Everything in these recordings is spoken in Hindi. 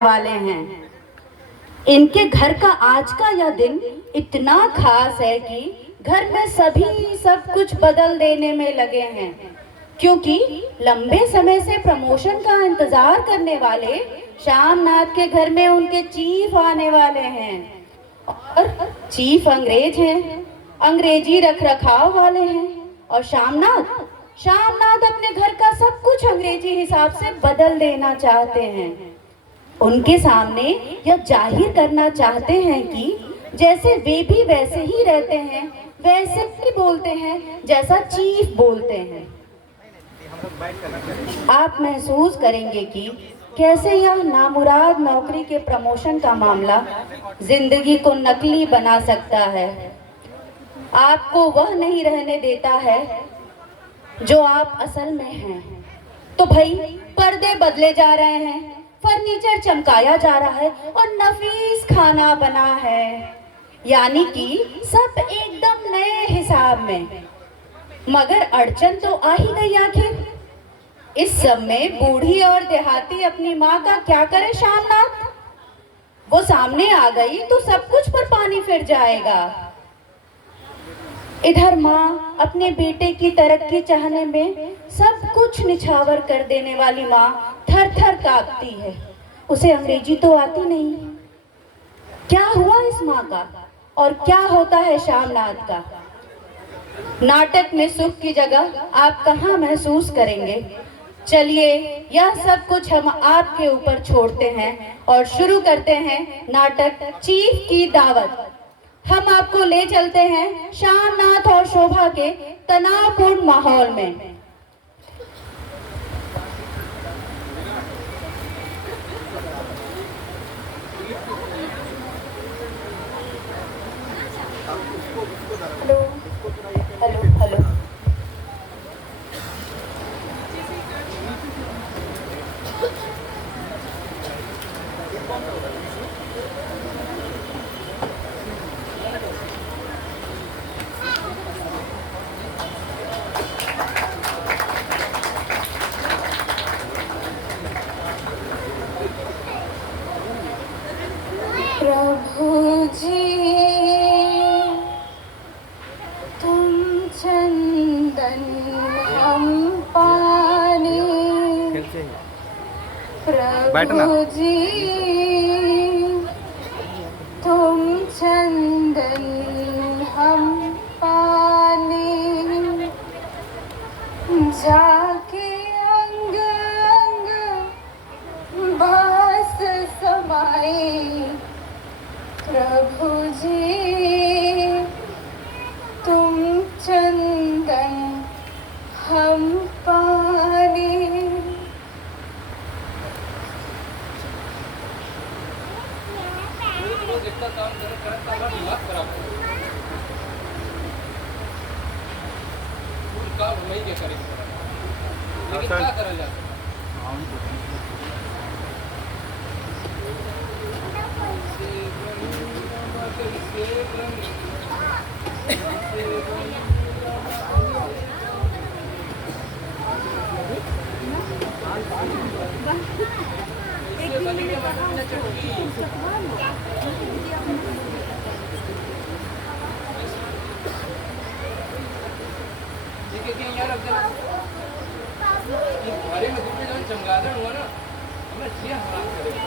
वाले हैं। इनके घर का आज का यह दिन इतना खास है कि घर में सभी सब कुछ बदल देने में लगे हैं, क्योंकि लंबे समय से प्रमोशन का इंतजार करने वाले श्यामनाथ के घर में उनके चीफ आने वाले हैं। और चीफ अंग्रेज हैं, अंग्रेजी रख रखाव वाले हैं। और श्यामनाथ श्यामनाथ अपने घर का सब कुछ अंग्रेजी हिसाब से बदल देना चाहते हैं। उनके सामने यह जाहिर करना चाहते हैं कि जैसे वे भी वैसे ही रहते हैं, वैसे ही बोलते हैं जैसा चीफ बोलते हैं। आप महसूस करेंगे कि कैसे यह नामुराद नौकरी के प्रमोशन का मामला जिंदगी को नकली बना सकता है। आपको वह नहीं रहने देता है जो आप असल में हैं। तो भाई पर्दे बदले जा रहे हैं, फर्नीचर चमकाया जा रहा है और नफीस खाना बना है, यानी कि सब एकदम नए हिसाब में। मगर अड़चन तो आ ही गई आखिर। इस सब में बूढ़ी और देहाती अपनी माँ का क्या करे श्यामनाथ? वो सामने आ गई तो सब कुछ पर पानी फिर जाएगा। इधर माँ अपने बेटे की तरक्की चाहने में सब कुछ निछावर कर देने वाली माँ थर थर कांपती है। उसे अंग्रेजी तो आती नहीं। क्या हुआ इस माँ का और क्या होता है श्यामनाथ का? नाटक में सुख की जगह आप कहाँ महसूस करेंगे? चलिए यह सब कुछ हम आपके ऊपर छोड़ते हैं और शुरू करते हैं नाटक चीफ की दावत। हम आपको ले चलते हैं श्यामनाथ और शोभा के तनावपूर्ण माहौल में। Hello hello hello. प्रभु जी तुम चंदन हम पानी, प्रभु जी तुम चंदन हम पानी, जाके अंग अंग बस समाए, प्रभु जी तुम चंदन हम पानी। जितना काम करता हमारा दिमाग खराब हो काम वही क्या करेंगे, लेकिन क्या करा जाए? यार घरे में दूसरे जन चमगादड़ हुआ ना, हमें छह हराम करेगा।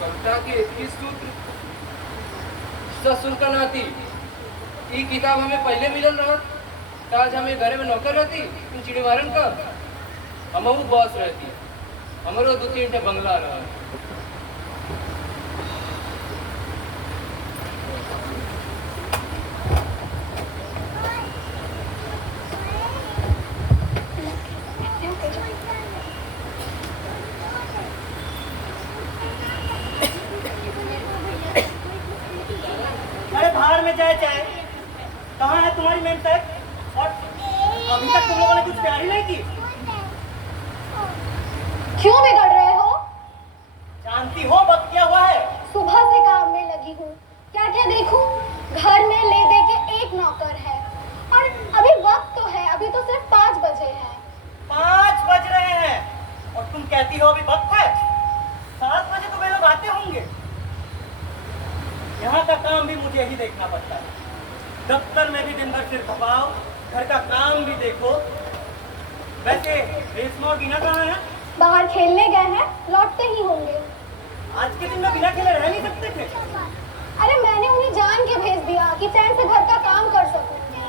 कविता के 21 सूत्र ससुर का नाती ये किताब हमें पहले मिलल रहा, आज हमें घरे में नौकर रहती चिड़ीवारन का, हम बॉस रहती, हमारो 2-3 बंगला रहा। अरे भाड़ में जाए चाहे, कहाँ है तुम्हारी मेम साहब? और अभी तक तुम लोगों ने कुछ तैयारी नहीं की? क्यों बिगड़ रहे हो? जानती हो वक्त क्या हुआ है? सुबह से काम में लगे हूँ। क्या क्या देखूँ? घर में ले दे के एक नौकर है और अभी वक्त तो है, अभी तो सिर्फ 5 बजे हैं। 5 बज रहे हैं और तुम कहती हो अभी वक्त है? 7 बजे तो वे लोग आते होंगे। यहाँ का काम भी मुझे ही देखना पड़ता है। दफ्तर में भी दिन भर सिर खपाओ, घर का काम भी देखो। वैसे रेशमा और बीना कहाँ है? बाहर खेलने गए हैं, लौटते ही होंगे। आज के दिन में बिना खेले रह नहीं सकते थे। अरे मैंने उन्हें जान के भेज दिया कि चैन से घर का काम कर सकूंगी।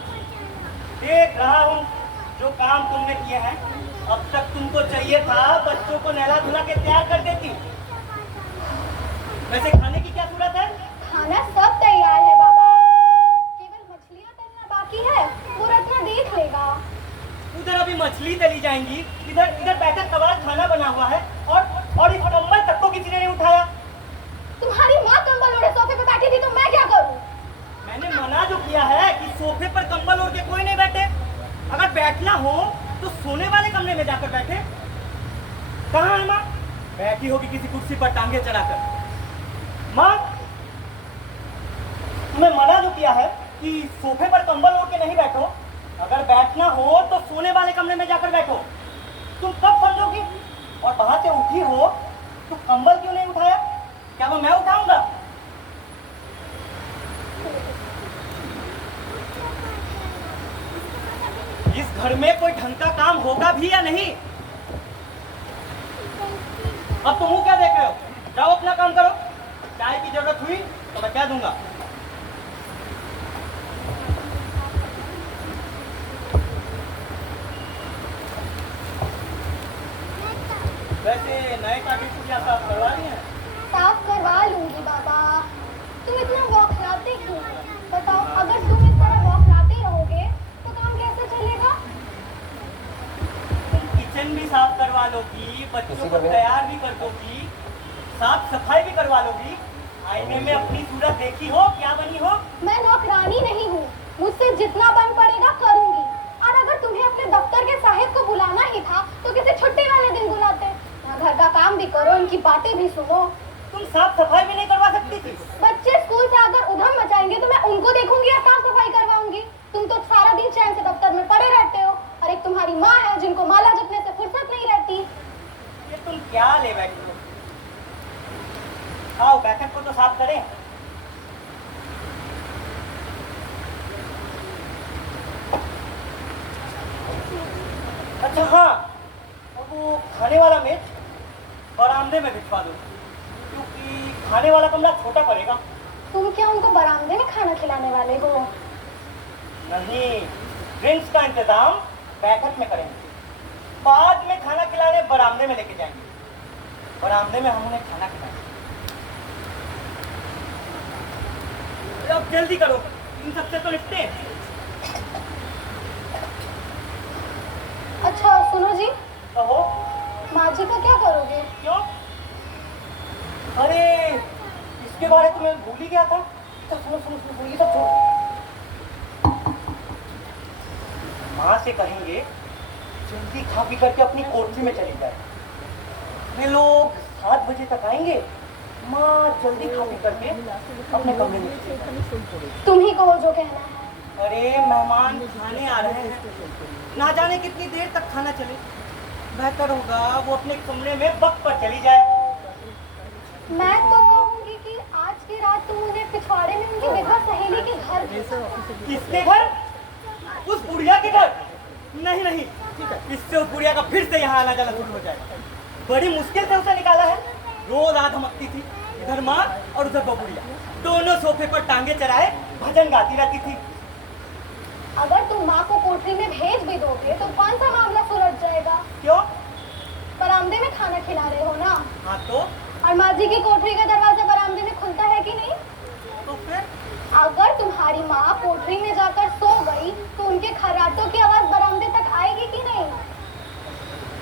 देख रहा हूँ जो काम तुमने किए हैं। अब तक तुमको चाहिए था बच्चों को नहला धुला के तैयार कर देती। वैसे खाने की क्या सूरत है? खाना सब तैयार है बाबा, केवल मछलियाँ तलना बाकी है, वो रत्ना देख लेगा। उधर अभी मछली तली जाएंगी, इधर इधर बैठा सवाल खाना बना हुआ है और इस कंबल तक को किसी ने नहीं उठाया। तुम्हारी माँ कंबल ओढ़े सोफे पे बैठी थी तो मैं क्या करूँ? मैंने मना जो किया है कि सोफे पर कंबल ओढ़ के कोई नहीं बैठे। अगर बैठना हो तो सोने वाले कमरे में जाकर बैठे। कहाँ है माँ? बैठी होगी किसी कुर्सी पर टांगे चढ़ाकर। माँ, तुम्हें मना जो किया है कि सोफे पर कंबल ओढ़ के नहीं बैठो। अगर बैठना हो तो सोने वाले कमरे में जाकर बैठो। तुम कब समझोगी? और वहां से उठी हो तो कंबल क्यों नहीं उठाया? क्या वो मैं उठाऊंगा? इस घर में कोई ढंग का काम होगा भी या नहीं? अब तुम मुंह क्या देख रहे हो? जाओ अपना काम करो। चाय की जरूरत हुई तो मैं क्या दूंगा। वैसे नए काटी क्या साफ करवा रही हैं? साफ करवा लूंगी बाबा। तुम इतना बौखलाते क्यों हो? बताओ, अगर तुम इस तरह बौखलाते रहोगे तो काम कैसे चलेगा? तुम किचन भी साफ करवा लोगी, बच्चों को तैयार भी कर दोगी, साफ सफाई भी करवा लोगी। आईने में अपनी सूरत देखी हो क्या बनी हो? मैं नौकरानी नहीं हूँ, मुझसे जितना बन पड़ेगा करूंगी। और अगर तुम्हें अपने दफ्तर के साहिब को बुलाना ही था तो किसी छुट्टी वाले दिन बुलाते। यहाँ घर का काम भी करो, इनकी बातें भी सुनो। तुम साफ सफाई भी नहीं करवा सकती थी? बच्चे स्कूल से आकर उधम मचाएंगे तो मैं उनको देखूंगी या साफ सफाई करवाऊंगी? तुम तो सारा दिन चैन से दफ्तर में पड़े रहते हो और एक तुम्हारी माँ है जिनको माला जपने से फुर्सत नहीं रहती। ये तुम क्या ले बैठी हो? आओ बैठक को तो साफ करें। अच्छा हाँ, अब वो खाने वाला मेज बरामदे में भिजवा दो, क्योंकि खाने वाला कमरा छोटा पड़ेगा। तुम क्या उनको बरामदे में खाना खिलाने वाले हो? नहीं, ड्रिंक्स का इंतजाम बैठक में करेंगे, बाद में खाना खिलाने बरामदे में लेके जाएंगे। बरामदे में हम उन्हें खाना खिलाएंगे। अब जल्दी करो, इन सबसे तो निपटे। अच्छा सुनो जी, कहो। माँ जी का क्या करोगे? क्यों? अरे इसके बारे में मैं भूल ही गया था। तो सुनो सुनो सुनो, ये सब छोड़ो। माँ से कहेंगे जल्दी खा पी करके अपनी कोठरी में चली जाए। वे लोग 7 बजे तक आएंगे। माँ जल्दी खा पी करके अपने कमरे में चली जाए। तुम ही कहो जो कहना है। अरे मेहमान खाने आ रहे हैं, ना जाने कितनी देर तक खाना चले। बेहतर होगा वो अपने कमरे में वक्त पर चली जाए। मैं तो कहूंगी कि आज की रात तुम उन्हें पिछवाड़े में उनकी विधवा सहेली के घर भेजो। किसके घर? उस बुढ़िया के घर? नहीं नहीं, इससे उस बुढ़िया का फिर से यहाँ आना जाना शुरू हो जाएगा। बड़ी मुश्किल से उसे निकाला है। रोज रात धमकती थी, इधर माँ और उधर वो बुढ़िया, दोनों सोफे पर टांगे चढ़ाए भजन गाती रहती थी। अगर तुम माँ को कोठरी में भेज भी दोगे तो कौन सा मामला सुलझ जाएगा? क्यों? बरामदे में खाना खिला रहे हो ना। हाँ तो? और माँ जी की कोठरी का दरवाजा बरामदे में खुलता है कि नहीं? तो फिर? अगर तुम्हारी माँ कोठरी में जाकर सो गई तो उनके खर्राटों की आवाज बरामदे तक आएगी कि नहीं?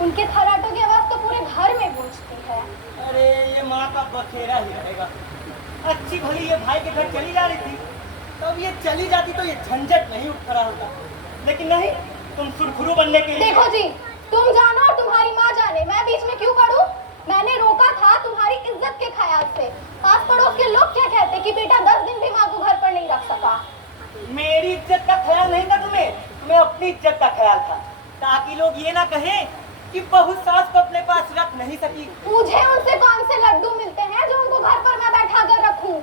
उनके खर्राटों की आवाज तो पूरे घर में गूंजती है। अरे ये माँ का बखेरा ही रहेगा। अच्छी भली ये भाई के घर चली जा रही थी, तब ये चली जाती तो ये झंझट नहीं उठ खड़ा होता। लेकिन नहीं, तुम सुरखुरू बनने के लिए। देखो जी, तुम जानो और तुम्हारी माँ जाने, मैं बीच में क्यों पड़ूं? मैंने रोका था तुम्हारी इज्जत के ख्याल से। पास पड़ोस के लोग क्या कहते कि बेटा मेरी इज्जत का ख्याल नहीं था तुम्हें अपनी इज्जत का ख्याल था, ताकि लोग ये ना कहें कि बहू सास को अपने पास रख नहीं सकी। मुझे उनसे कौन से लड्डू मिलते हैं जो उनको घर पर मैं बैठा कर रखूं?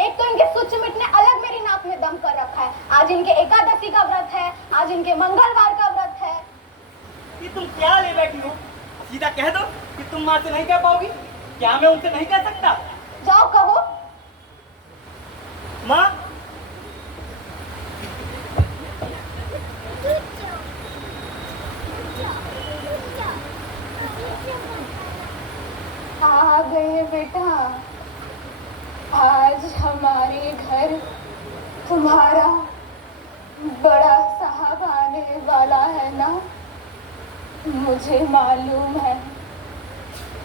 एक तो इनके सुच मिट ने अलग मेरी नाक में दम कर रखा है। आज इनके एकादशी का व्रत है, आज इनके मंगलवार का व्रत है। ये तुम क्या ले बैठी हो? सीधा कह दो कि तुम माँ से नहीं कह पाओगी। क्या मैं उनसे नहीं कह सकता? जाओ कहो। माँ, आ गए बेटा। आज हमारे घर तुम्हारा बड़ा साहब आने वाला है ना? मुझे मालूम है।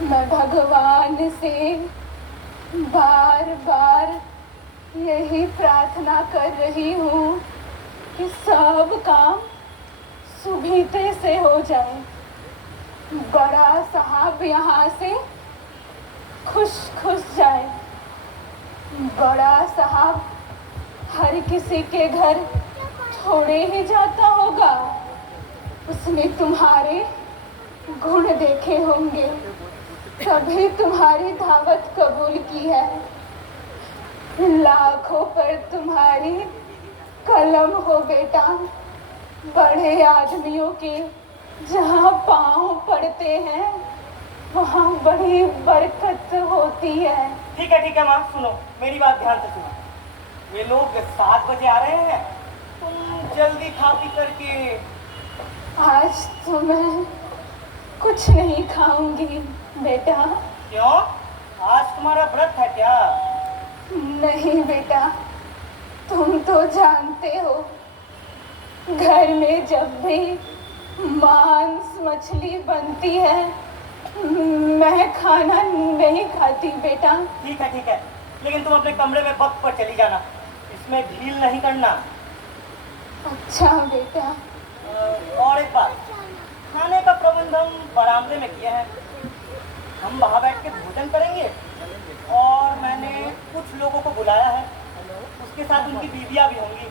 मैं भगवान से बार बार यही प्रार्थना कर रही हूँ कि सब काम सुबीते से हो जाए। बड़ा साहब यहाँ से खुश खुश जाए। बड़ा साहब हर किसी के घर थोड़े ही जाता होगा। उसने तुम्हारे गुण देखे होंगे, तभी तुम्हारी दावत कबूल की है। लाखों पर तुम्हारी कलम हो बेटा। बड़े आदमियों के जहाँ पाँव पड़ते हैं वहाँ बड़ी बरकत होती है। ठीक है माँ, सुनो मेरी बात ध्यान से सुनो। ये लोग 7 बजे आ रहे हैं, तुम जल्दी खा पी करके। आज तो मैं कुछ नहीं खाऊंगी बेटा। क्यों? आज तुम्हारा व्रत है क्या? नहीं बेटा, तुम तो जानते हो घर में जब भी मांस मछली बनती है मैं खाना नहीं खाती बेटा। ठीक है, लेकिन तुम अपने कमरे में वक्त पर चली जाना, इसमें ढील नहीं करना। अच्छा बेटा। और एक बात, खाने का प्रबंध हम बरामदे में किए हैं। हम वहाँ बैठ के भोजन करेंगे और मैंने कुछ लोगों को बुलाया है, उसके साथ उनकी बीवियाँ भी होंगी।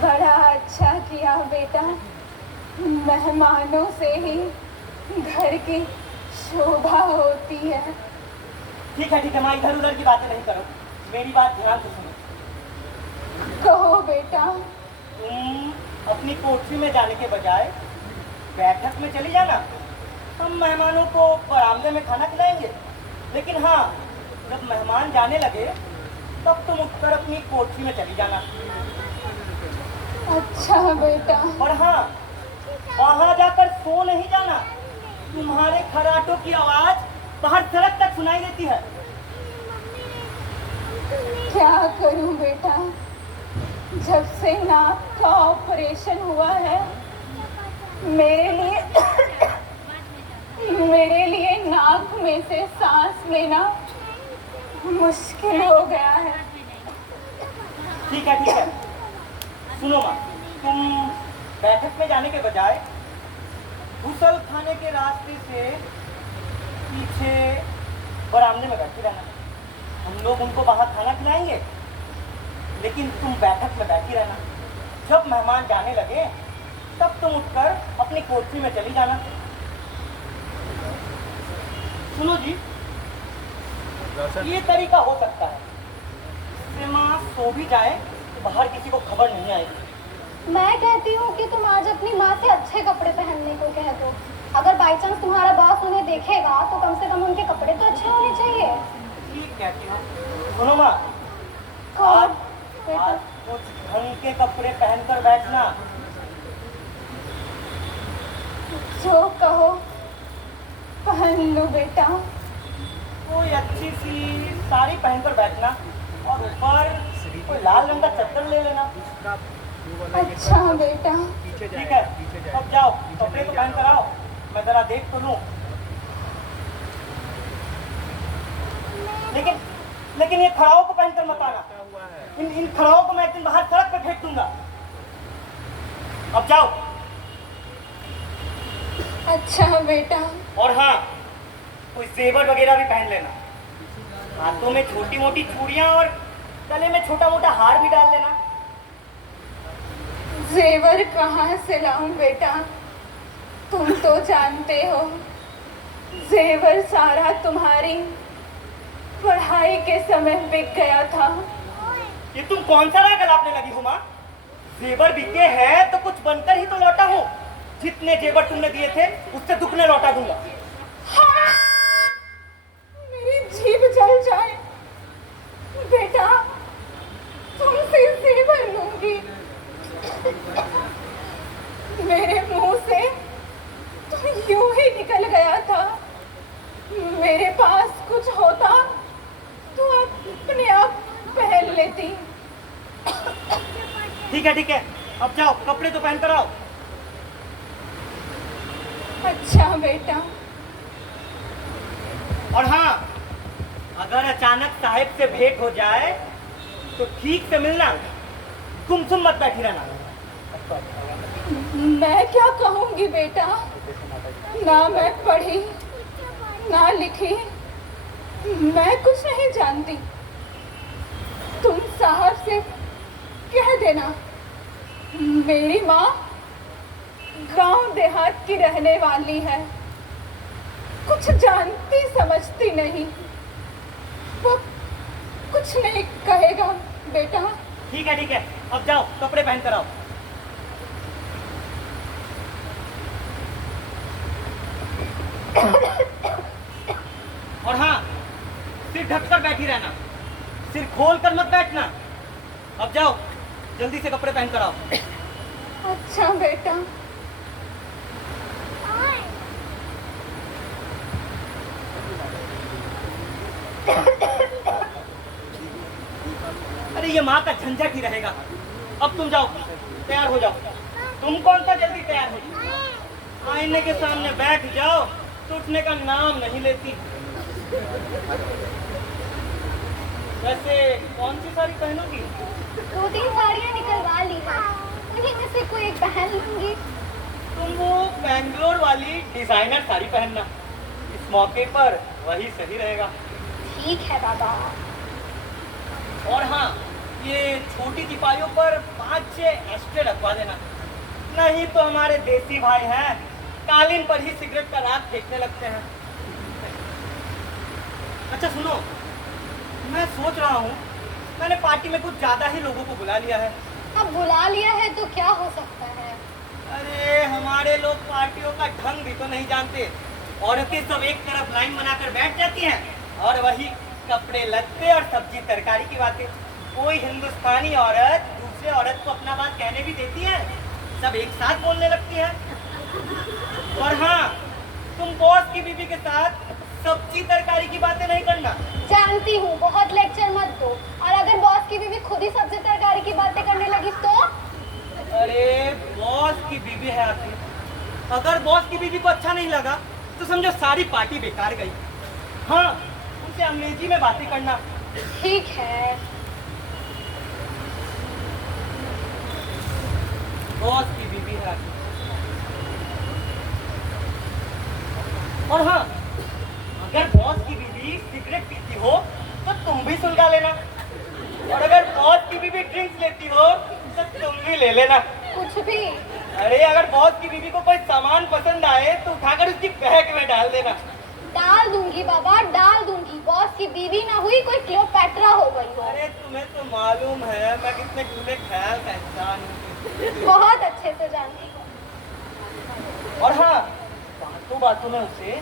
बड़ा अच्छा किया बेटा। मेहमानों से ही घर की शोभा होती है। ठीक है माँ, इधर उधर की बातें नहीं करो, मेरी बात ध्यान से सुनो। कहो बेटा। तुम अपनी कोठरी में जाने के बजाय बैठक में चली जाना। हम मेहमानों को बरामदे में खाना खिलाएंगे, लेकिन हाँ, जब मेहमान जाने लगे तब तुम उठकर अपनी कोठरी में चली जाना। अच्छा बेटा। और हाँ, वहाँ जाकर सो नहीं जाना। तुम्हारे खराटों की आवाज बाहर सड़क तक सुनाई देती है। क्या करूं बेटा, जब से नाक का ऑपरेशन हुआ है मेरे लिए नाक में से सांस लेना मुश्किल हो गया है। ठीक है, सुनो माँ, तुम बैठक में जाने के बजाय घुसल खाने के रास्ते से पीछे बरामदे में बैठी रहना। हम लोग उनको बाहर खाना खिलाएंगे, लेकिन तुम बैठक में बैठी रहना। जब मेहमान जाने लगे तब तुम उठकर अपनी कोठरी में चली जाना। सुनो जी, ये तरीका हो सकता है, इससे माँ सो भी जाए तो बाहर किसी को खबर नहीं आएगी। मैं कहती हूँ कि तुम आज अपनी माँ से अच्छे कपड़े पहनने को कह दो। अगर बाई चांस तुम्हारा बॉस उन्हें देखेगा तो कम से कम उनके कपड़े तो अच्छे होने चाहिए। ठीक कहती हो। सुनो माँ, आज कुछ ढंग के कपड़े पहनकर बैठना। जो कहो पहन लो बेटा। कोई अच्छी सी साड़ी पहनकर बैठना और ऊपर कोई लाल रंग का चद्दर ले लेना। अच्छा बेटा। ठीक है, अब जाओ कपड़े तो पहन कर आओ, मैं जरा देख तो लूं। लेकिन ये खड़ाओं को पहनकर मत आना। इन खड़ाओं को मैं एक दिन बाहर सड़क पे फेंक दूंगा। अब जाओ। अच्छा बेटा। और हाँ, कोई जेवर वगैरह भी पहन लेना। हाथों में छोटी मोटी चूड़ियां और गले में छोटा मोटा हार भी डाल लेना। जेवर कहाँ से लाऊं बेटा? तुम तो जानते हो जेवर सारा तुम्हारी पढ़ाई के समय बिक गया था। ये तुम कौन सा राग गलापने लगी हो माँ? जेवर बिके हैं तो कुछ बनकर ही तो लौटा हूँ। जितने जेवर तुमने दिए थे उससे दुगने लौटा दूंगा। हाँ! मेरी जीभ जल जाए बेटा, तुमसे जेवर लूंगी। मेरे मुंह से तो यूं ही निकल गया था। मेरे पास कुछ होता तो अपने आप पहन लेती। ठीक है, अब जाओ कपड़े तो पहन कर आओ। अच्छा बेटा। और हाँ, अगर अचानक साहिब से भेंट हो जाए तो ठीक से मिलना, गुमसुम मत बैठी रहना। मैं क्या कहूंगी बेटा, ना मैं पढ़ी ना लिखी, मैं कुछ नहीं जानती। तुम साहब से कह देना मेरी माँ गांव देहात की रहने वाली है, कुछ जानती समझती नहीं। वो कुछ नहीं कहेगा बेटा। ठीक है, अब जाओ कपड़े पहन कर आओ। और हाँ, सिर ढककर बैठी रहना, सिर खोल कर मत बैठना। अब जाओ जल्दी से कपड़े पहन कर आओ। अच्छा बेटा। अरे ये माँ का झंझट ही रहेगा। अब तुम जाओ, तैयार हो जाओ। तुम कौन सा जल्दी तैयार हो जाओ? आईने के सामने बैठ जाओ तो उठने का नाम नहीं लेती। वैसे कौन सी साड़ी पहनोगी? 2-3 साड़ियाँ निकलवा ली है, उन्हीं में से कोई एक पहन लूंगी। तुम वो बैंगलोर वाली डिजाइनर साड़ी पहनना, इस मौके पर वही सही रहेगा। ठीक है बाबा। और हाँ, ये छोटी तिपाहियों पर 5-6 एक्स्ट्रे रखवा देना, नहीं तो हमारे देसी भाई हैं कालीन पर ही सिगरेट का राख फेंकने लगते हैं। अच्छा सुनो, मैं सोच रहा हूँ मैंने पार्टी में कुछ ज्यादा ही लोगों को बुला लिया है। अब बुला लिया है तो क्या हो सकता है? अरे हमारे लोग पार्टियों का ढंग भी तो नहीं जानते। औरतें सब एक तरफ लाइन बनाकर बैठ जाती हैं और वही कपड़े लत्ते और सब्जी तरकारी की बातें। कोई हिंदुस्तानी औरत दूसरे औरत को अपना बात कहने भी देती है, सब एक साथ बोलने लगती है। और हाँ, तुम बॉस की बीवी के साथ सब्जी तरकारी की बातें नहीं करना। जानती हूँ, बहुत लेक्चर मत दो। और अगर बॉस की बीवी खुद ही सब्जी तरकारी की बातें करने लगी तो? अरे बॉस की बीवी है आखिर, अगर बॉस की बीवी को अच्छा नहीं लगा तो समझो सारी पार्टी बेकार गई। हाँ, उनसे अंग्रेजी में बातें करना। ठीक है। बॉस की बीवी है आखिर। और हाँ, अगर बॉस की बीवी सिगरेट पीती हो तो तुम भी सुलगा लेना, और अगर बॉस की बीवी ड्रिंक्स लेती हो तो तुम भी ले लेना। कुछ भी? अरे अगर बॉस की बीवी को कोई सामान पसंद आए तो उठाकर उसकी बैग में डाल देना। डाल दूंगी बाबा, डाल दूंगी। बॉस की बीवी ना हुई कोई क्लियोपैट्रा हो गई हो। अरे तुम्हें तो मालूम है मैं कितने कूले ख्याल का इंसान हूँ। बहुत अच्छे से जानती हूँ। और हाँ, बातों बातों में उसे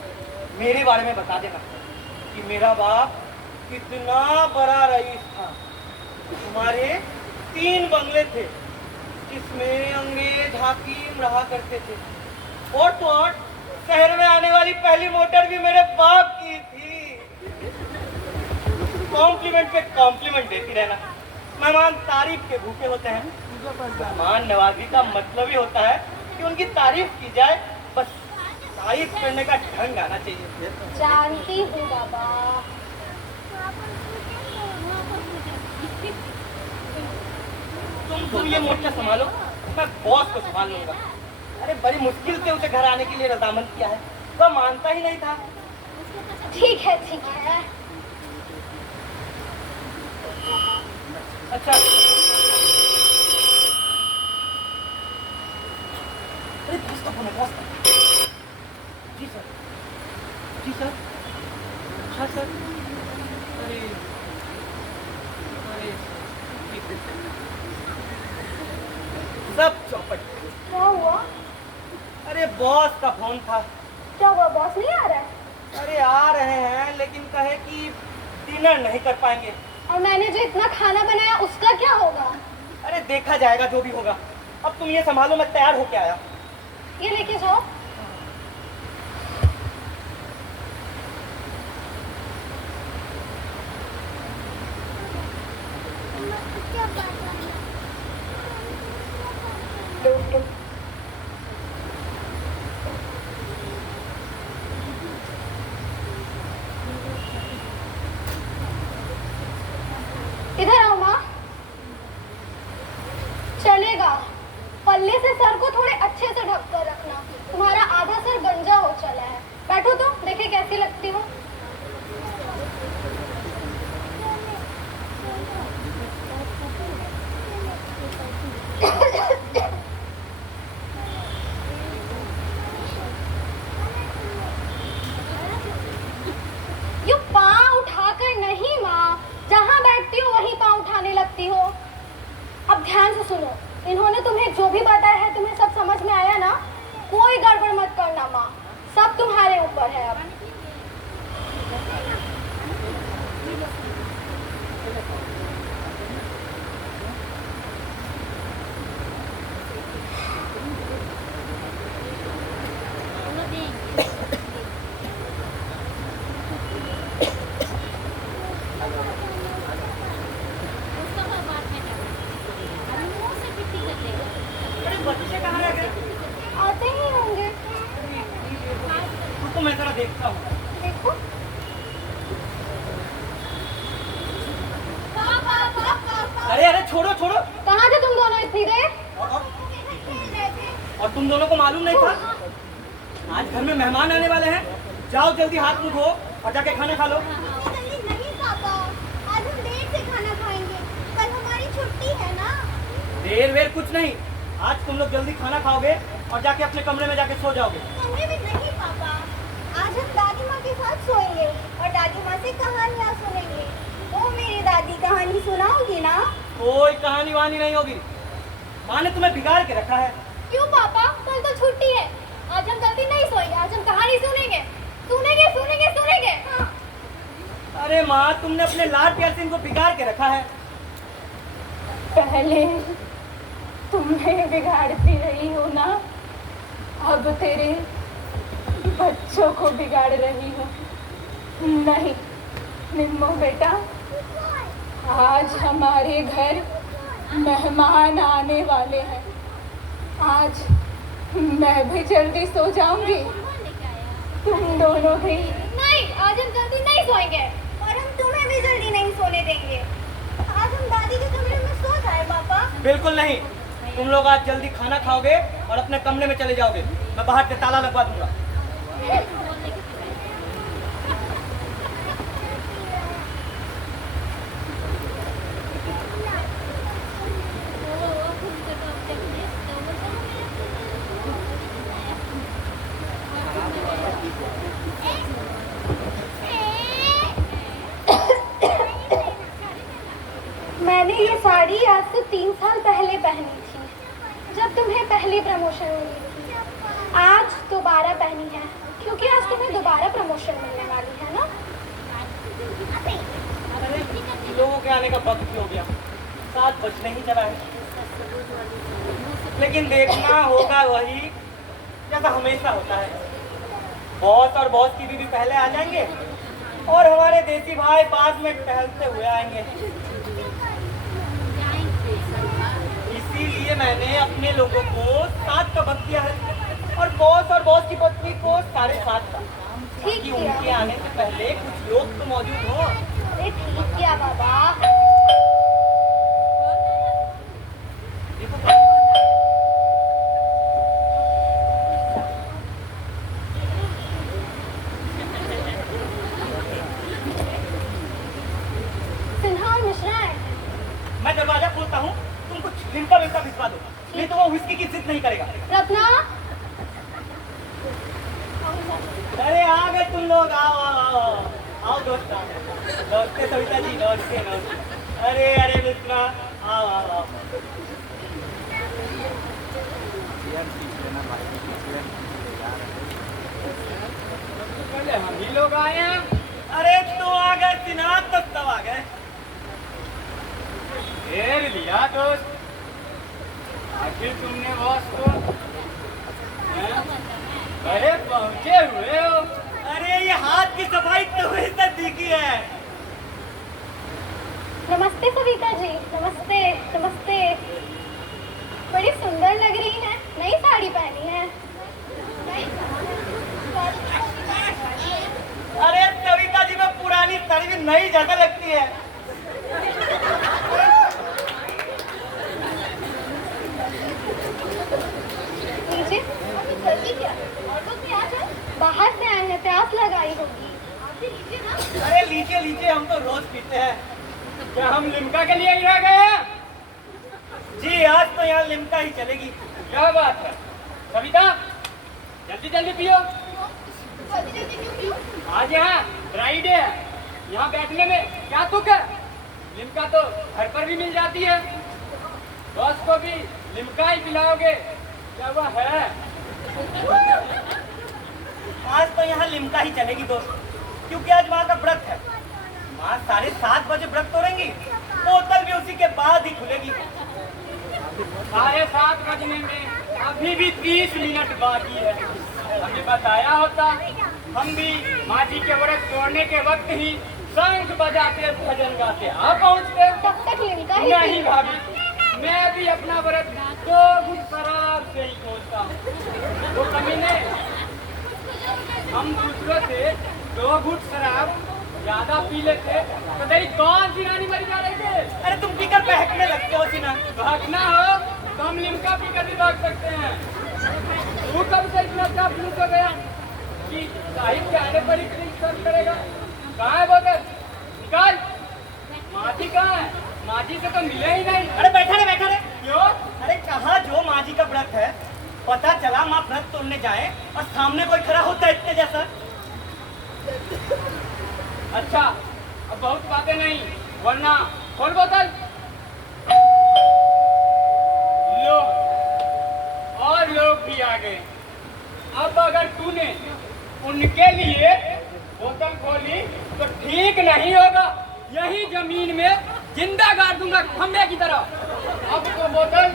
मेरे बारे में बता देना कि मेरा बाप कितना बड़ा रईस था। हमारे 3 बंगले थे जिसमें अंग्रेज हाकिम रहा करते थे, और तो और शहर में आने वाली पहली मोटर भी मेरे बाप की थी। कॉम्प्लीमेंट पे कॉम्प्लीमेंट देती रहना। मेहमान तारीफ के भूखे होते हैं। मेहमान नवाजी का मतलब ही होता है कि उनकी तारीफ की जाए, बस तारीफ करने का ढंग आना चाहिए। जानती हूँ बाबा। तुम ये मोर्चा संभालो, मैं बॉस को संभाल लूंगा। अरे बड़ी मुश्किल से उसे घर आने के लिए रजामंद किया है, वह मानता ही नहीं था। ठीक है, ठीक है। अच्छा बॉस का फोन था। क्या वो बॉस नहीं आ रहा है? अरे आ रहे हैं, लेकिन कहे कि डिनर नहीं कर पाएंगे। और मैंने जो इतना खाना बनाया उसका क्या होगा? अरे देखा जाएगा जो भी होगा। अब तुम ये संभालो, मैं तैयार होके आया। ये लेके जाओ। इधर आओ माँ। चलेगा, पल्ले से सर को थोड़े अच्छे से ढक कर रखना। तुम्हारा आधा सर गंजा हो चला है। बैठो तो देखे कैसी लगती हो। ये पाँव उठाकर नहीं माँ, जहाँ बैठती हो वहीं पाँव उठाने लगती हो। अब ध्यान से सुनो, इन्होंने तुम्हें जो भी बताया है तुम्हें सब समझ में आया ना? कोई गड़बड़ मत करना माँ, सब तुम्हारे ऊपर है अब। अरे बच्चे कहाँ रह गए? आते ही होंगे। तो मैं जरा देखता हूँ। देखो। अरे अरे छोड़ो छोड़ो। कहाँ थे तुम दोनों इतनी देर? और तुम दोनों को मालूम नहीं था? आज घर में मेहमान आने वाले हैं। जाओ जल्दी हाथ मुंह धो और जाके खाना खा लो। नहीं पापा, आज हम देर से खाना खाएंगे। कल हमारी छुट्टी है ना। देर वेर कुछ नहीं, आज तुम लोग जल्दी खाना खाओगे और जाके अपने कमरे में जाके सो जाओगे। कमरे में नहीं पापा, आज हम दादी माँ के साथ सोएंगे और दादी माँ से कहानियाँ सुनेंगे। वो मेरी दादी कहानी सुनाओगी ना? कोई कहानी वहानी नहीं होगी। माँ ने तुम्हें बिगाड़ के रखा है। क्यों पापा, कल तो छुट्टी है। आज हम जल्दी नहीं सोएंगे, आज हम कहानी सुनेंगे। सुनेंगे सुनेंगे सुनेंगे। हाँ। अरे माँ, तुमने अपने लाड प्यार से इनको बिगाड़ के रखा है। पहले तुम्हें बिगाड़ती रही हो ना, अब तेरे बच्चों को बिगाड़ रही हो। नहीं निम्मो बेटा, आज हमारे घर मेहमान आने वाले हैं। आज मैं भी जल्दी सो जाऊंगी, तुम दोनों भी। नहीं, आज हम जल्दी नहीं सोएंगे और हम तुम्हें भी जल्दी नहीं सोने देंगे। आज हम दादी के कमरे में सो जाए पापा। बिल्कुल नहीं, तुम लोग आज जल्दी खाना खाओगे और अपने कमरे में चले जाओगे। मैं बाहर से ताला लगवा दूंगा। मैंने ये साड़ी आज से 3 साल पहले पहनी थी, जब तुम्हें पहली प्रमोशन मिली थी। आज दोबारा पहनी है, क्योंकि आज तुम्हें दोबारा प्रमोशन मिलने वाली है ना। लोगों के आने का वक्त हो गया, 7 बजने ही चला है। लेकिन देखना होगा वही जैसा हमेशा होता है। बॉस और बॉस की बीवी पहले आ जाएंगे और हमारे देसी भाई बाद में टहलते हुए आएंगे। इसीलिए मैंने अपने लोगों को 7 का वक्त दिया है और बॉस की पत्नी को 7:30 का, ताकि उनके आने से पहले कुछ लोग तो मौजूद हो। अरे ठीक किया बाबा। सिन्हा और मिश्रा आए हैं। मैं दरवाजा खोलता हूँ, तुम कुछ लिमका विमका भिजवा दो, नहीं तो वो व्हिस्की की जिद नहीं करेगा। रत्ना, अरे आ गए तुम लोग, आओ आओ आओ आओ दोस्त, नमस्ते सविता जी, नमस्ते नमस्ते। अरे मित्रा, आओ आओ आओ। पहले हम ही लोग आए हैं। अरे तो आ गए सिनात तो सब आ गए। घेर लिया दोस्त, आखिर तुमने बॉस को अरे पहुंचे हुए हो। अरे ये हाथ की सफाई तुम्हें तो दिखी है। नमस्ते सविता जी, नमस्ते नमस्ते। बड़ी सुंदर लग रही है, नई साड़ी पहनी है। अरे सविता जी में पुरानी साड़ी भी नई जैसा लगती है। लीजिए, जल्दी क्या? ऑटो से आ जाओ। बाहर से आए हैं, प्यास लगाई होगी। आप भी लीजिए ना। अरे लीजिए लीजिए, हम तो रोज पीते हैं। क्या हम लिम्का के लिए ही रह गए हैं? जी आज तो यहाँ लिम्का ही चलेगी। क्या बात है कविता, जल्दी जल्दी पियो। जल्दी जल्दी क्यों पियो? आज यहाँ ड्राई डे है, यहाँ बैठने में क्या तुक है? लिम्का तो घर पर भी मिल जाती है। बॉस को भी लिम्का ही पिलाओगे क्या हुआ है? आज तो यहाँ लिम्का ही चलेगी दोस्त, क्योंकि आज माँ का व्रत है। माँ 7:30 बजे व्रत तोड़ेंगी, बोतल भी उसी के बाद ही खुलेगी। 7:30 बजने में अभी भी 30 मिनट बाकी है। हमें बताया होता, हम भी माँ जी के व्रत तोड़ने के वक्त ही शंख बजाते भजन गाते आ पहुँचते। तब तक लिम्का ही नहीं भाभी, मैं भी अपना व्रत 2 घुट शराब से ही खोलता हूँ। वो कमीने हम दूसरों से 2 घुट शराब ज्यादा पी लेते तो तेरी कौन सी रानी मरी जा रही थे? अरे तुम पीकर बहकने लगते हो सीना। भागना हो तो हम लिम्का पीकर भी भाग सकते हैं। तू कब से इतना चापलूस हो गया कि साहिब के आने पर ही ड्रिंक सर्व करेगा? कहाँ है बोतल? निकाल। माँ जी कहाँ है? माँ जी से तो मिले ही नहीं। अरे बैठा रे बैठा रे। क्यों? अरे कहाँ जो माँ जी का व्रत है, पता चला माँ व्रत तोड़ने जाए और सामने कोई खड़ा होता है इतने जैसा। अच्छा अब बहुत बातें नहीं, वरना खोल बोतल। लो, और लोग भी आ गए। अब अगर तूने उनके लिए बोतल खोली तो ठीक नहीं होगा। यही जमीन में जिंदा गाड़ दूंगा खंबे की तरह। अब तो बोतल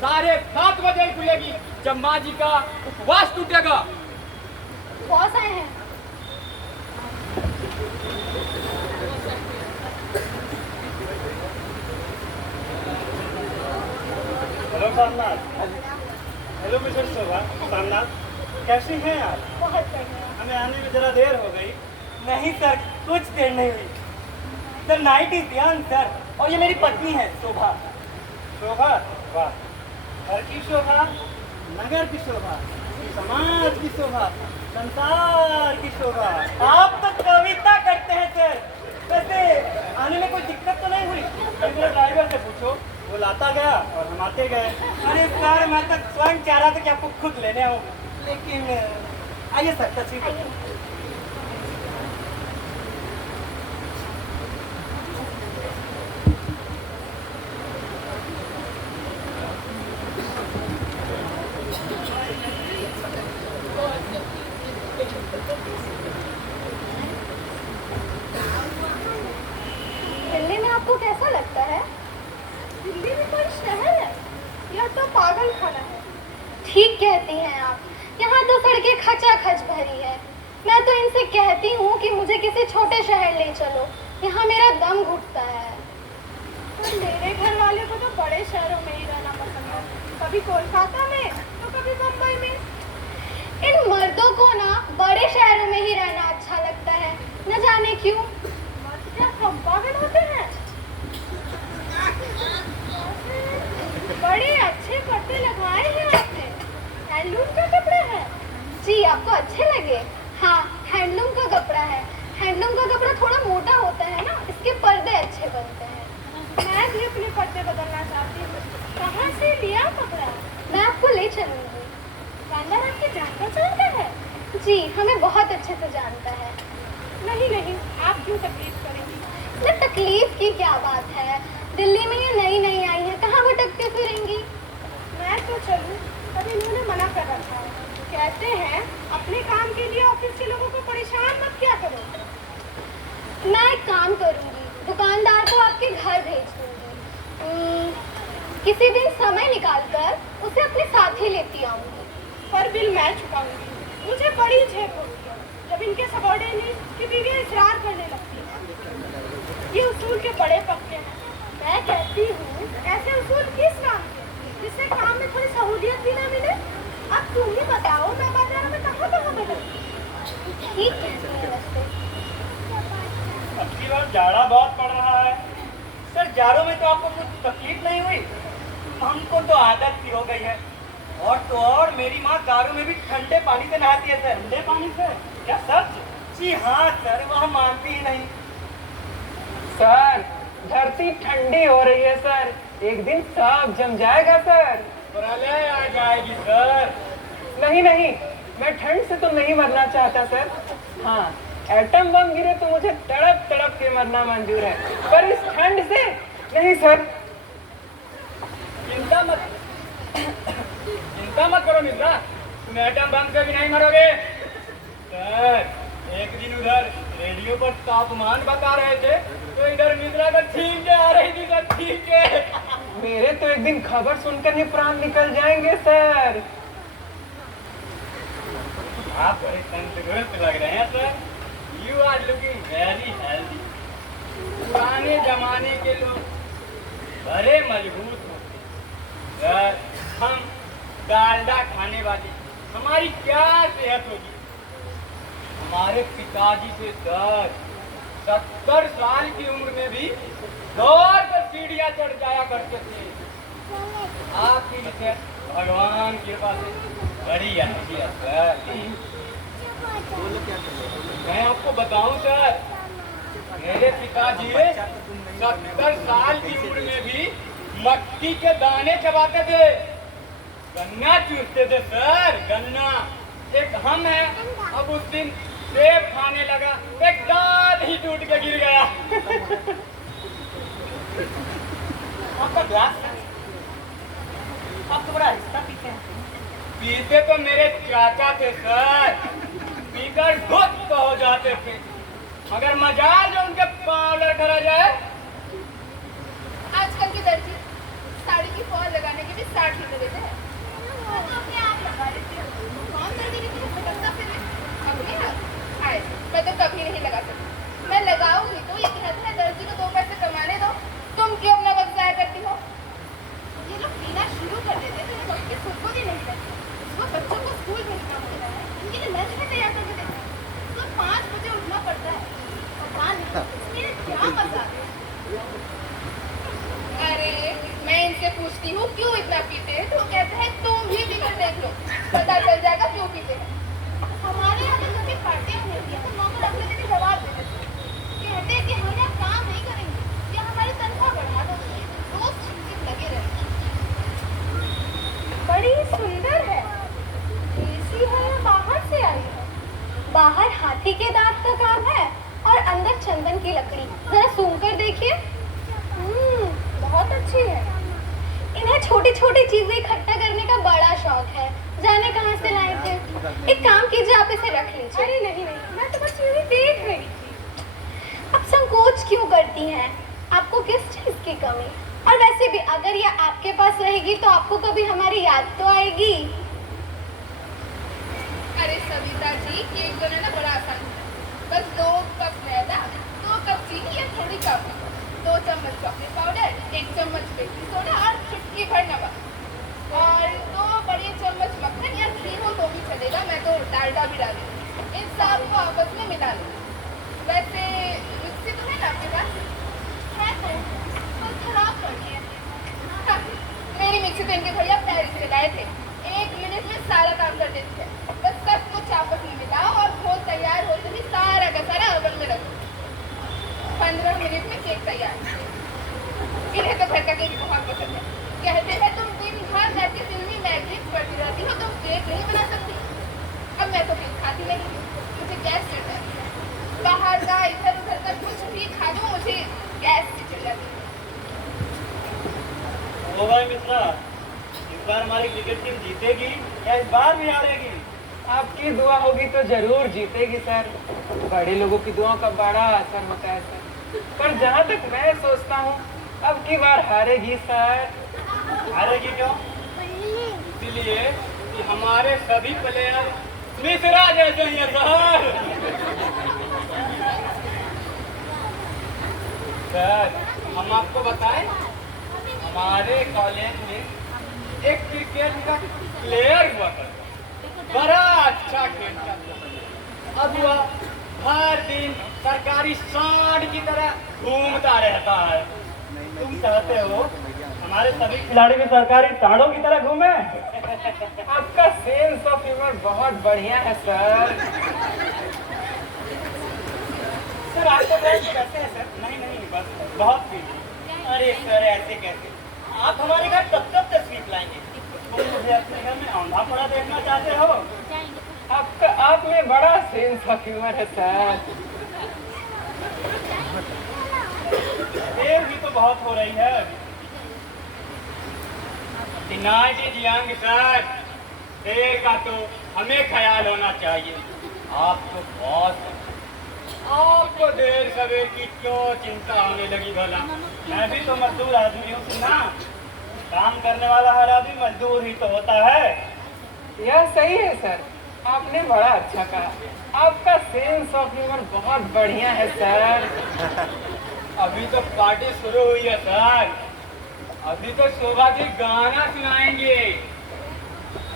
7:30 बजे ही खुलेगी, जब माँ जी का उपवास टूटेगा। बॉस आए हैं। हेलो सामनाथ। हेलो मिसेस शोभा। सामनाथ कैसी हैं आप? बहुत बढ़िया। हमें आने में जरा देर हो गई। नहीं सर, कुछ देर नहीं हुई sir. Night is young sir, और ये मेरी पत्नी है शोभा। शोभा? वाह। घर की शोभा, नगर की शोभा, समाज की शोभा, संसार की शोभा। आप तो कविता करते हैं सर। वैसे आने में कोई दिक्कत तो नहीं हुई? मेरे ड्राइवर से पूछो, वो लाता गया और हम आते गए। अरे सर मैं तो स्वयं चाह रहा था कि आपको खुद लेने आऊँ, लेकिन आइए सर तस्वीर। आइए। दिल्ली में आपको कैसा लगता है? दिल्ली में कोई शहर है या तो पागल खाना है? ठीक कहती हैं आप, यहाँ तो सड़कें खचाखच भरी है। मैं तो इनसे कहती हूँ कि मुझे किसी छोटे शहर ले चलो, यहाँ मेरा दम घुटता है। तो मेरे घर वाले को तो बड़े शहरों में ही रहना पसंद है, कभी कोलकाता में तो कभी मुंबई में। इन मर्दों को ना बड़े शहरों में ही रहना अच्छा लगता है, न जाने क्यों। मर्द क्या सब पागल होते हैं? बड़े अच्छे कपड़े लगाए हैं आपने, हैंडलूम का कपड़ा है। जी आपको अच्छे लगे? हाँ हैंडलूम का कपड़ा है। हैंडलूम का कपड़ा थोड़ा मोटा होता है ना, इसके पर्दे अच्छे बनते हैं। मैं भी अपने पर्दे बदलना चाहती हूँ। कहाँ से लिया कपड़ा? मैं आपको ले चलूँगी। दुकानदार आपके जान पहचानता है? जी हमें बहुत अच्छे से जानता है। नहीं नहीं, आप क्यों तकलीफ करेंगी? इसमें तकलीफ की क्या बात है? दिल्ली में ये नई नई आई है, कहाँ भटकते फिरेंगी? मैं तो चलूँ, तभी इन्होंने मना कर रखा है। कहते हैं काम करूंगी, दुकानदार को आपके घर भेज दूंगी। किसी दिन समय निकालकर उसे अपने साथ ही लेती आऊंगी। पर बिल मैं चुकाऊंगी। मुझे बड़ी झेप होती है जब इनके सबॉर्डिनेट की बीवियां इसरार करने लगती हैं। ये उसूल के बड़े पक्के हैं। मैं कहती हूँ ऐसे उसूल किस काम के, जिससे काम में थोड़ी सहूलियत भी ना मिले। अब तुम ही बताओ, मैं बाजारों में कहाँ बदलूं? ठीक कहती है वैसे। अब की बार जाड़ा बहुत पड़ रहा है। सर जाड़ों में तो आपको कुछ तकलीफ नहीं हुई? हमको तो आदत सी हो गई है। और तो और मेरी माँ दारू में भी ठंडे पानी से नहाती है सर। ठंडे पानी से? क्या सच? जी हाँ सर, वह मानती ही नहीं। सर धरती ठंडी हो रही है सर, एक दिन सब जम जाएगा सर। प्रलय आ जाएगी सर। नहीं नहीं, मैं ठंड से तो नहीं मरना चाहता सर। हाँ, एटम बम गिरे तो मुझे तड़प तड़प के मरना मंजूर है, पर इस ठंड से नहीं सर। चिंता मत करो मित्रा, तुम एटम बम से भी नहीं मरोगे। सर एक दिन उधर रेडियो पर तापमान बता रहे थे तो इधर मित्रा का छींके आ रही थी सर, छींके। मेरे तो एक दिन खबर सुनकर ही प्राण निकल जाएंगे सर। आप बड़े तंदुरुस्त लग रहे हैं sir. You are looking very healthy. पुराने जमाने के लोग बड़े मजबूत होते सर। हम डालडा खाने वाले, हमारी क्या सेहत होगी? हमारे पिताजी से सर 70 साल की उम्र में भी दौड़ कर सीढ़ियां चढ़ जाया करते थे। आपकी से भगवान की कृपा से बड़ी अच्छी है सर। मैं आपको बताऊं सर, मेरे पिताजी 70 साल की उम्र में भी मक्की के दाने चबाते थे, गन्ना चूसते थे सर, गन्ना। एक हम है, अब उस दिन सेब खाने लगा, एक दांत ही टूट के गिर गया। आपका ग्लास, आप तो बड़ा आहिस्ता पीते हैं। पीते तो मेरे चाचा थे सर, पीकर गुप्त हो जाते थे, मगर मजाल जो उनके पाँव लड़खड़ा जाए। आजकल की दर्जी साड़ी की फॉल लगाने के भी 60 रुपए देते हैं। तो अपने आप लगा लेती हूँ। कौन दर्जी की तरफ भटकता फिरे? अपने हाथ आए, मैं तो कभी नहीं लगा सकती। मैं लगाऊंगी तो ये कहते हैं दर्जी को 2 पैसे कमाने दो, तुम क्यों अपना वक्त जाया करती हो? ये लोग पीना शुरू कर देते तो ये वक्त की सुध को भी नहीं लगती। वो बच्चों को स्कूल भेजना होता है, इनके लिए लंच भी तैयार करके देते हैं। तो 5 बजे उठना पड़ता है। पता नहीं इसमें क्या मजा है। अरे मैं इनसे पूछती हूँ क्यों इतना पीते हैं, तो कहते हैं तुम भी पीकर देख लो, पता चल जाएगा क्यों पीते हैं। हमारे यहाँ तो कभी पार्टियाँ होती हैं तो नौकर अगले दिन जवाब दे देते हैं, कहते हैं कि हम यहाँ काम नहीं करेंगे या हमारी तनख्वाह बढ़ा दो, रोज चिंतित लगे रहते हैं। बड़ी सुंदर है, देसी है या बाहर से आई है? बाहर हाथी के दांत का काम है और अंदर चंदन की लकड़ी। जरा सूंघ कर देखिए। बहुत अच्छी है। इन्हें छोटी छोटी चीजें इकट्ठा करने का बड़ा शौक है, जाने कहाँ से लाए थे। एक काम कीजिए, आप इसे रख लीजिए। अरे नहीं नहीं, मैं तो बस यूं देख रही थी। अब संकोच क्यों करती हैं? आपको किस चीज की कमी? और वैसे भी अगर ये आपके पास रहेगी तो आपको कभी हमारी याद तो आएगी। अरे सविता जी, केक बनाना बड़ा आसान है। बस 2 कप मैदा, 2 कप चीनी या थोड़ी कॉफी, 2 चम्मच चॉकलेट पाउडर, 1 चम्मच बेकिंग सोडा और चुटकी भर नमक, और 2 बड़े चम्मच मक्खन या घी हो तो भी चलेगा, मैं तो डालडा भी डालूंगी। इन सब को आपस में मिला लो। वैसे मिक्सी तो है ना आपके पास? है तो, पर खराब पड़ी है। हाँ, मेरी मिक्सी तो इनके भैया पेरिस से लाए थे, 1 मिनट में सारा काम कर देती है। बस सब कुछ आपस में मिलाओ और घोल तैयार होते ही सारा का सारा ओवन में रखो। 15 मिनट में केक तैयार। इन्हें तो घर का केक बहुत पसंद है, कहते हैं तुम दिन भर घर की फिल्मी मैगजीन पढ़ती रहती हो, तुम केक नहीं बना सकती। अब मैं तो केक खाती नहीं, मुझे गैस चढ़ जाती है। बाहर का इधर उधर का कुछ भी खा लूं, मुझे गैस से चढ़ जाती है। ओ भाई मित्रा, इस बार हमारी क्रिकेट टीम जीतेगी या इस बार भी हारेगी? आपकी दुआ होगी तो जरूर जीतेगी सर। बड़े लोगों की दुआ का बड़ा असर होता है सर। पर जहाँ तक मैं सोचता हूँ अब की बार हारेगी सर। हारेगी क्यों? इसलिए कि हमारे सभी प्लेयर मिश्रा जैसे ही हैं सर। हम आपको बताएं, हमारे कॉलेज में एक क्रिकेट का प्लेयर हुआ था, बड़ा अच्छा खेलता था। अब वह हर दिन सरकारी सांड की तरह घूमता रहता है। तुम चाहते हो हमारे सभी खिलाड़ी भी सरकारी सांडों की तरह घूमे? आपका सेंस ऑफ ह्यूमर बहुत बढ़िया है सर। सर आपको कैसे है सर? नहीं नहीं, बस बहुत पीछे। अरे सर ऐसे कैसे? आप हमारे घर कब तस्वीर लाएंगे? तुम मुझे अपने घर में औंधा पड़ा देखना चाहते हो? आपका आप में बड़ा सेंस ऑफ ह्यूमर है सर। देर भी तो बहुत हो रही है। नाइट इज यंग सर, देर का तो हमें ख्याल होना चाहिए। आप तो बॉस हैं, आपको देर सवेर की क्यों चिंता होने लगी भला? मैं भी तो मजदूर आदमी हूँ ना। काम करने वाला हर आदमी मजदूर ही तो होता है। यह सही है सर, आपने बड़ा अच्छा कहा। आपका सेंस ऑफ ह्यूमर बहुत बढ़िया है सर। अभी तो पार्टी शुरू हुई है सर, अभी तो शोभा जी गाना सुनाएंगे।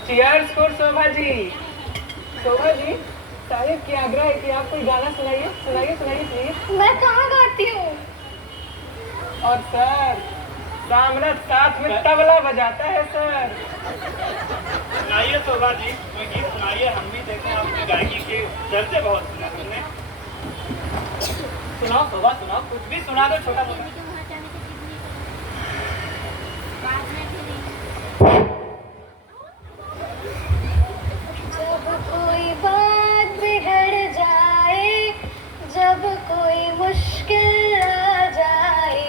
Cheers for Shobha ji. शोभा जी, साहिब की आग्रह है कि आप कोई गाना सुनाइए, सुनाइए सुनाइए प्लीज। मैं कहाँ गाती हूँ? और सर, सामरत साथ में तबला बजाता है सर। सुनाइए शोभा जी, कोई गीत सुनाइए, हम भी देखें आपकी गायकी के चर्चे बहुत सुना हमने। सुनाओ शोभा, सुनाओ, कुछ भी सुना दो छोटा मोटा। जब कोई बात बिगड़ जाए, जब कोई मुश्किल आ जाए,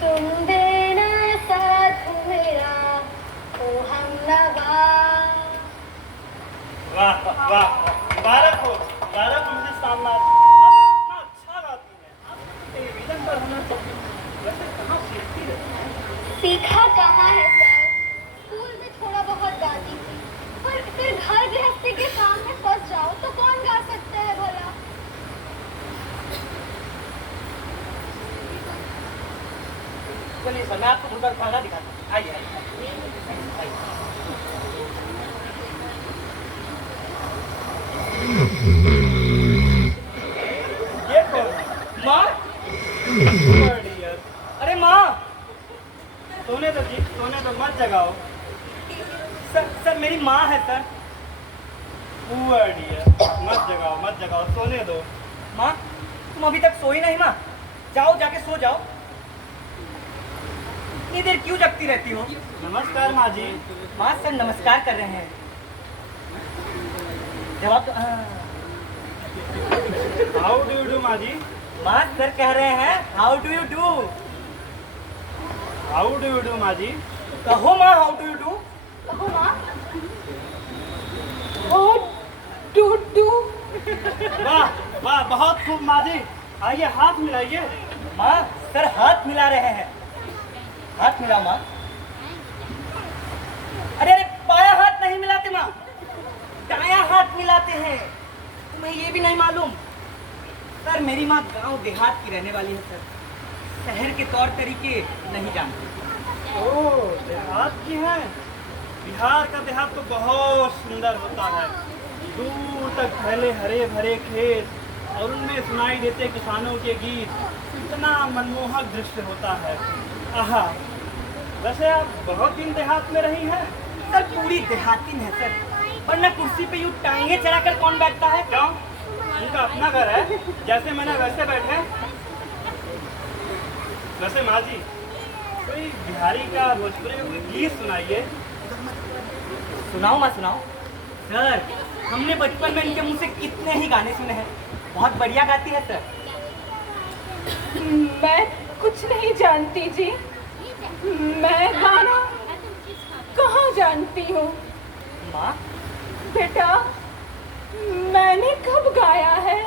तुम देना साथ मेरा, ओ हमनवा। वाह वाह, मुबारक हो मुझे सामना। इतना अच्छा गाती है, टेलीविजन पर होना चाहिए। वैसे कहाँ सीखती है? सीखा कहाँ है सर, स्कूल में थोड़ा बहुत गाती थी, पर फिर घर गृहस्थी के काम में फंस जाओ तो कौन गा सकता है भला। चलिए सर, मैं आपको सुंदर खाना दिखाता हूँ। आइए आइए। ये कौन? माँ? अरे माँ, सोने दो जी, सोने दो, मत जगाओ। सर मेरी माँ है सर। पुअर डियर, मत जगाओ, सोने दो। माँ, तुम अभी तक सोई नहीं माँ? जाओ जाके सो जाओ। इतनी देर क्यों जगती रहती हो? नमस्कार माँ जी। माँ सर नमस्कार कर रहे हैं। जवाब तो हाउ डू यू डू माँ जी? माँ सर कह रहे हैं how do you do. How do you do माँ जी? कहो माँ हाउ डू यू डू। कहो माँ। वाह वाह, बहुत खूब माँ जी। आइए हाथ मिलाइए। माँ सर हाथ मिला रहे हैं। हाथ मिला माँ। अरे अरे, बायां हाथ नहीं मिलाते माँ, दायां हाथ मिलाते हैं। तुम्हें ये भी नहीं मालूम? सर मेरी माँ गांव देहात की रहने वाली है सर, शहर के तौर तरीके नहीं जानती। ओह, देहात की है? बिहार का देहात तो बहुत सुंदर होता है। दूर तक फैले हरे भरे खेत और उनमें सुनाई देते किसानों के गीत, इतना मनमोहक दृश्य होता है। आहा, वैसे आप बहुत दिन देहात में रही हैं? सर पूरी देहाती है सर, वरना कुर्सी पे यूं टांगे चढ़ाकर कौन बैठता है? क्यों? उनका अपना घर है, जैसे मैंने वैसे बैठे। वैसे माँ जी, कोई बिहारी का भोजपुरी का कोई गीत सुनाइए। सुनाओ माँ सुनाओ। सर हमने बचपन में इनके मुंह से कितने ही गाने सुने हैं, बहुत बढ़िया गाती है सर। मैं कुछ नहीं जानती जी, मैं गाना कहाँ जानती हूँ। माँ? बेटा, मैंने कब गाया है?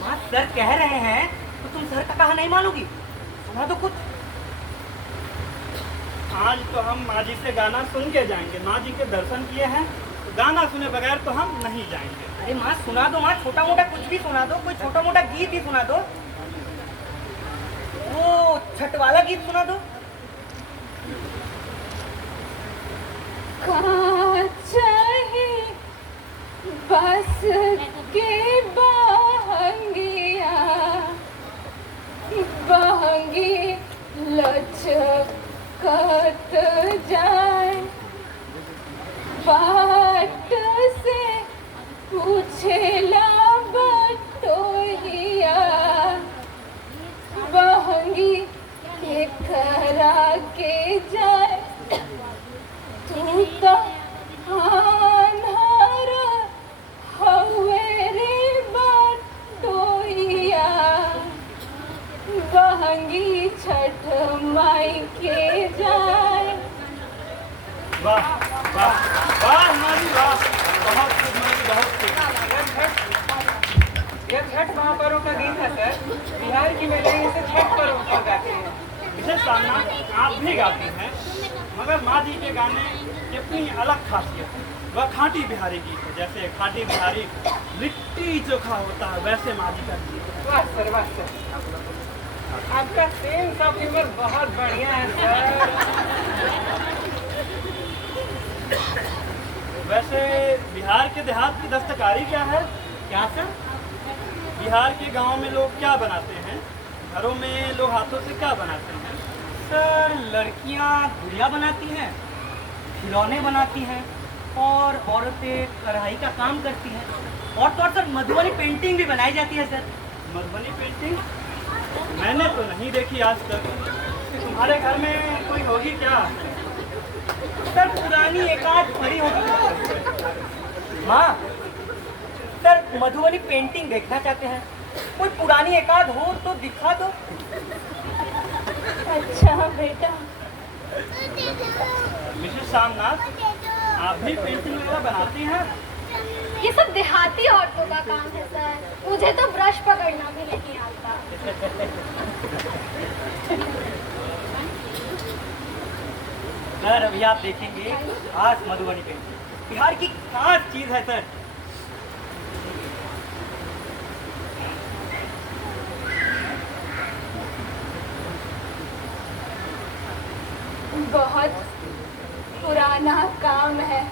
माँ सर कह रहे हैं कुछ तुम सर का कहा नहीं मानोगी? सुना दो कुछ। आज तो हम माँ जी से गाना सुन के जाएंगे। माँ जी के दर्शन किए हैं, तो गाना सुने बगैर तो हम नहीं जाएंगे। अरे माँ सुना दो, माँ छोटा मोटा कुछ भी सुना दो, कोई छोटा मोटा गीत ही सुना दो। वो छठ वाला गीत सुना दो। चाहे बस के बहंगिया बहंगी लचकत जाए, बाट से पूछेला बटोहिया, बहंगी के करा के जाए, तू तो आन्हर हवे रे बटोहिया, बहंगी छठ माई के जाए। वाह वाह वाह माँ जी वाह, बहुत खूब माँ जी, बहुत खूब। यह छठ महापर्व का गीत है सर। बिहार की महिलाएं इसे छठ पर्व पर गाती हैं। इसे सामना आप भी गाती हैं, मगर माँ जी के गाने की अपनी अलग खासियत है। वह खाटी बिहारी गीत है। जैसे खाटी बिहारी लिट्टी चोखा होता है, वैसे माँ जी का गीत। वाह सर, वाह सर, आपका सेंस ऑफ ह्यूमर बहुत बढ़िया है सर। वैसे बिहार के देहात की दस्तकारी क्या है? क्या सर? बिहार के गांव में लोग क्या बनाते हैं? घरों में लोग हाथों से क्या बनाते हैं? सर लड़कियां गुड़िया बनाती हैं, खिलौने बनाती हैं, और औरतें कढ़ाई का काम करती हैं, और तो और सर मधुबनी पेंटिंग भी बनाई जाती है सर। मधुबनी पेंटिंग मैंने तो नहीं देखी आज तक। तुम्हारे घर में कोई होगी क्या? सर पुरानी एकाध भरी होगी। माँ सर मधुबनी पेंटिंग देखना चाहते हैं, कोई पुरानी एकाध हो तो दिखा दो। अच्छा बेटा। मिसेस सामनाथ, आप भी पेंटिंग वगैरह बनाती हैं? ये सब देहाती औरतों का काम है सर, मुझे तो ब्रश पकड़ना भी नहीं आता। सर अभी आप देखेंगे खास मधुबनी पेंटिंग, बिहार की खास चीज है सर। बहुत पुराना काम है,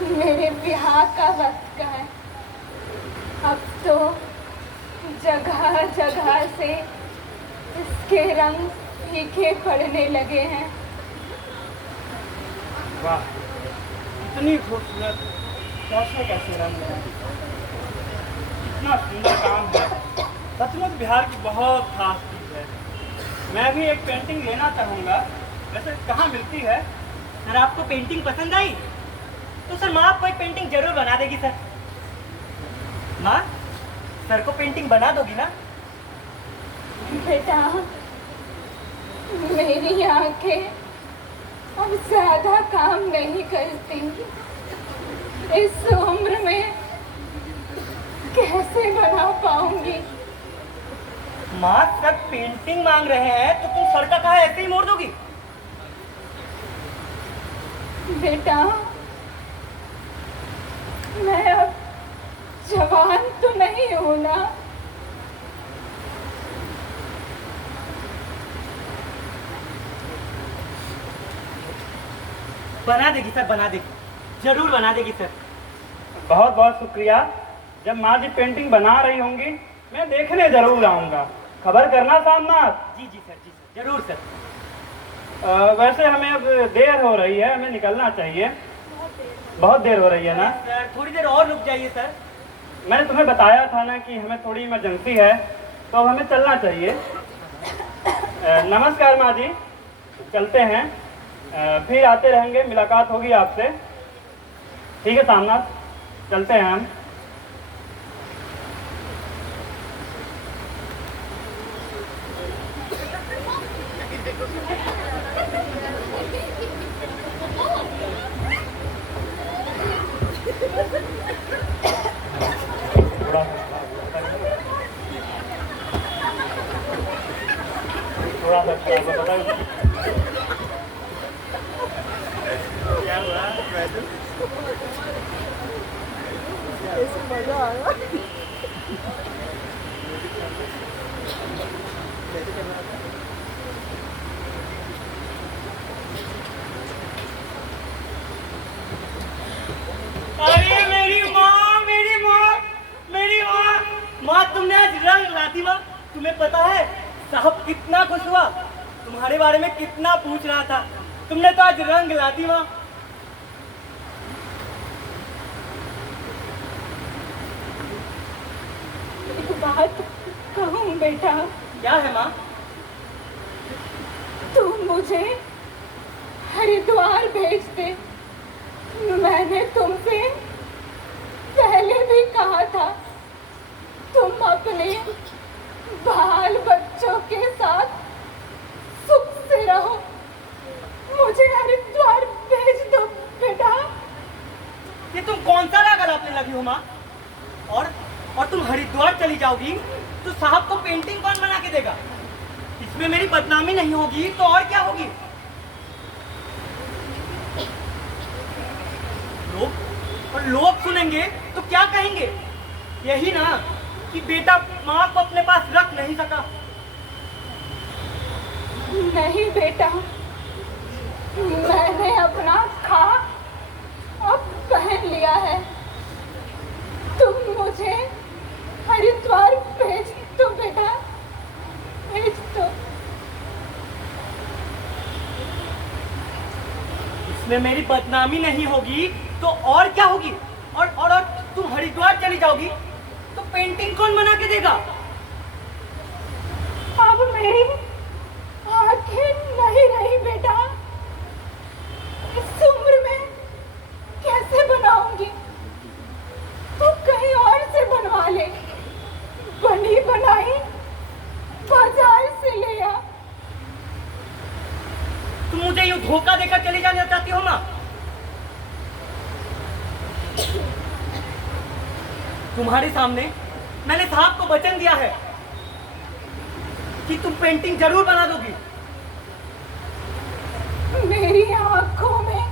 मेरे ब्याह का वक्त का है। अब तो जगह जगह से इसके रंग फीके पड़ने लगे हैं। वाह, इतनी खूबसूरत, कैसे कैसे रंग है, इतना सुंदर काम है। सचमुच बिहार की बहुत खास चीज है। मैं भी एक पेंटिंग लेना चाहूँगा, वैसे कहाँ मिलती है? सर आपको पेंटिंग पसंद आई तो सर माँ आपको एक पेंटिंग जरूर बना देगी सर। माँ सर को पेंटिंग बना दोगी ना? बेटा मेरी आंखें अब ज्यादा काम नहीं करती, इस उम्र में कैसे बना पाऊंगी? माँ सर पेंटिंग मांग रहे हैं तो तुम सर का कहा ऐसे ही मोड़ दोगी? बेटा मैं अब जवान तो नहीं हूं ना। बना देगी सर, बना देगी, जरूर बना देगी सर। बहुत बहुत शुक्रिया। जब माँ जी पेंटिंग बना रही होंगी मैं देखने जरूर आऊँगा। खबर करना सामनाथ। जी जी सर, जी सर, जरूर सर। वैसे हमें अब देर हो रही है, हमें निकलना चाहिए। बहुत देर हो रही है ना? सर थोड़ी देर और रुक जाइए सर। मैंने तुम्हें बताया था ना कि हमें थोड़ी इमरजेंसी है, तो अब हमें चलना चाहिए। नमस्कार माँ जी, चलते हैं, फिर आते रहेंगे, मुलाकात होगी आपसे। ठीक है सामनाथ, चलते हैं हम। क्या हुआ बैठो। मजा आया। अरे मेरी माँ, मेरी माँ, मेरी माँ, माँ तुमने आज रंग ला दी माँ। तुम्हें पता है साहब कितना खुश हुआ, तुम्हारे बारे में कितना पूछ रहा था। तुमने तो आज रंग ला दी माँ। एक बात कहूँ बेटा, क्या है माँ? तुम मुझे हरिद्वार भेज दे। मैंने तुमसे पहले भी कहा था, तुम अपने बाल बच्चों के साथ सुख से रहो। मुझे हरिद्वार भेज दो बेटा। ये तुम कौन सा राग लापने लगी हो माँ? और तुम हरिद्वार चली जाओगी तो साहब को पेंटिंग कौन बना के देगा? इसमें मेरी बदनामी नहीं होगी तो और क्या होगी? लोग सुनेंगे तो क्या कहेंगे? यही ना कि बेटा माँ को अपने पास रख नहीं सका। नहीं बेटा, मैंने अपना खा अब पहन लिया है। तुम मुझे हरिद्वार भेज दो बेटा, भेज दो। इसमें मेरी बदनामी नहीं होगी तो और क्या होगी? और तुम हरिद्वार चली जाओगी तो पेंटिंग कौन बना के देगा? अब मेरी आंखें नहीं रही बेटा। इस उम्र में कैसे बनाऊंगी? तू कहीं और से बनवा ले। बनी बनाई बाजार से ले आ। तुम मुझे यूं धोखा देकर चली जाना चाहती हो माँ? तुम्हारे सामने मैंने साहब को वचन दिया है कि तुम पेंटिंग जरूर बना दोगी। मेरी आंखों में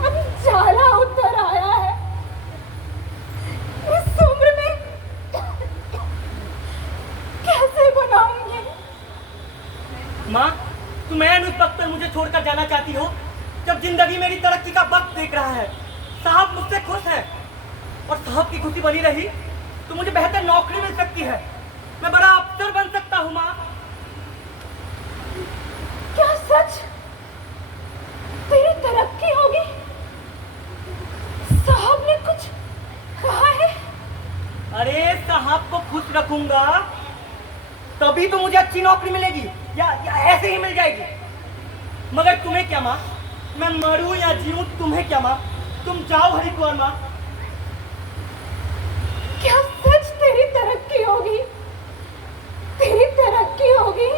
अब जाला उतर आया है। इस उम्र में कैसे बनाऊंगी? माँ, तुम ऐन उस वक्त पर मुझे छोड़कर जाना चाहती हो जब जिंदगी मेरी तरक्की का वक्त देख रहा है। साहब मुझसे खुश है और साहब की खुशी बनी रही तो मुझे बेहतर नौकरी मिल सकती है। मैं बड़ा अफसर बन सकता हूँ माँ। क्या सच? तेरी तरक्की होगी? साहब ने कुछ कहा है? अरे साहब को खुश रखूंगा तभी तो मुझे अच्छी नौकरी मिलेगी या ऐसे ही मिल जाएगी। मगर तुम्हें क्या माँ, मैं मरूं या जीऊं तुम्हें क्या माँ? तुम जाओ हरिद्वार माँ। क्या सच तेरी तरक्की होगी? तेरी तरक्की होगी?